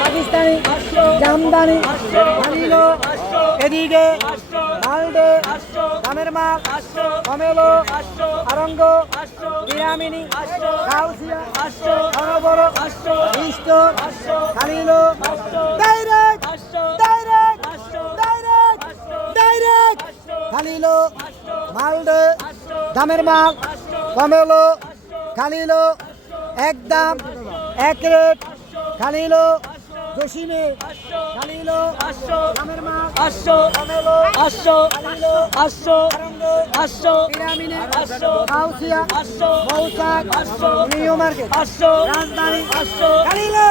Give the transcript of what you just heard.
পাকিস্তানি জামদানি আনিলো এদিকে মালদে দামের মাল কমেলো আরঙ্গ বিরামিনী কাউসিয়া বড় ইষ্ট খালিলো ডাইরেক্ট ডাইরেক্ট ডাইরেক্ট ডাইরেক্ট খালিলো মালদে দামের মাল কমেলো খালিলো একদম এক রেট খালিলো জসিমে খালিলো দামের মাল 800 পিরামিডে কাউসিয়া মৌচাক নিউ মার্কেট রাজধানী খালিলো